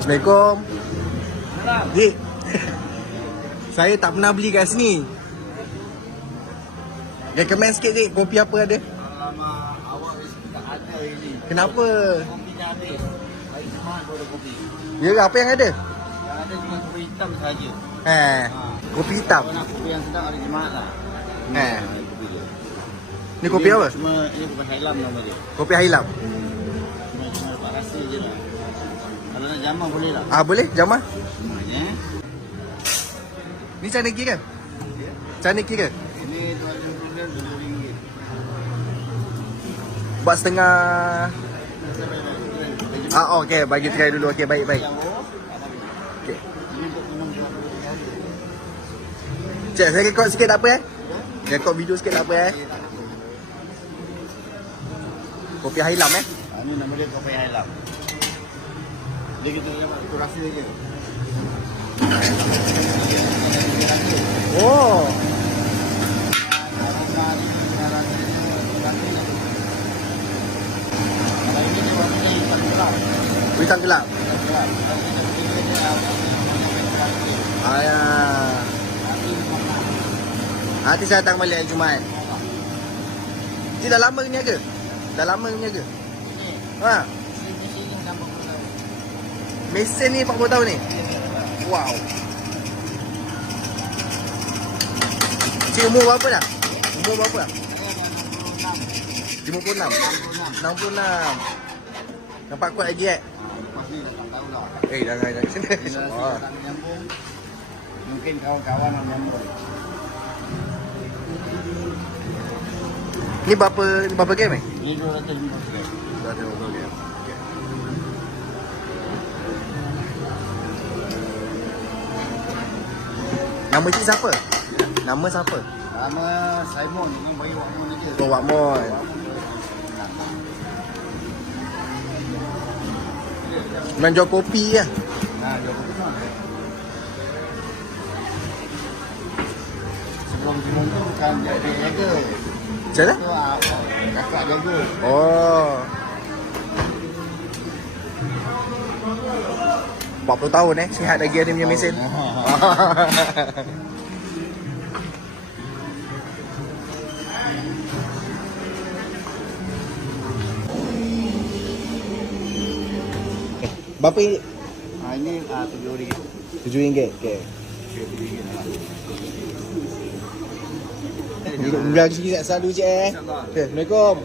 Assalamualaikum. Dik. Saya tak pernah beli kat sini. Recommend sikit dik, kopi apa ada? Alamak, awak tak ada ini. Kenapa? Kopi dah habis. Baik semua ada kopi. Ya ke, apa yang ada? Yang ada cuma kopi hitam saja. Kopi hitam. Kalau nak kopi yang sedap ada jemaah lah. Kopi dia. Ni kopi apa? Cuma ini kopi Hailam nama dia. Kopi Hailam. Cuma dapat rasa je lah. Kalau nak jamah boleh lah. Boleh, jamah. Semuanya. Ni macam mana kira? Macam mana kira? Ini RM250, RM2. Buat setengah. Okey, bagi try dulu. Okey, baik. Okey. Ini untuk minum juga. Cik, saya rekod sikit tak apa Rekod video sikit tak apa Kopi Hailam Ini nama dia kopi Hailam. Dia kita dapat kurasi je. Oh. Hitam gelap. Nanti saya datang balik hari Jumaat. Ini dah lama ni ke? Dah lama ni ke? Mesin ni 40 tahun ni? Wow. Cik umur berapa dah? Umur berapa dah? 56. 66. Nampak kuat lagi Lepas ni dah tak tahulah. Jangan sini. Bila tak menyambung, mungkin kawan-kawan nak menyambung. Ni berapa game Ini 250 game. 250 game. Okey. Nama cik siapa? Nama siapa? Nama Simon, ini bagi Wakmon je. Oh, Wakmon. Memang jual kopi je. Jual kopi mana? Sebelum Timon tu bukan dia jaga. Macam mana? Kakak jaga. Oh. 40 tahun sihat lagi ada punya mesin. Berapa ini? Ini RM7. RM7. Okey. Duduk belah sikit selalu cik. InsyaAllah. Okey, Assalamualaikum.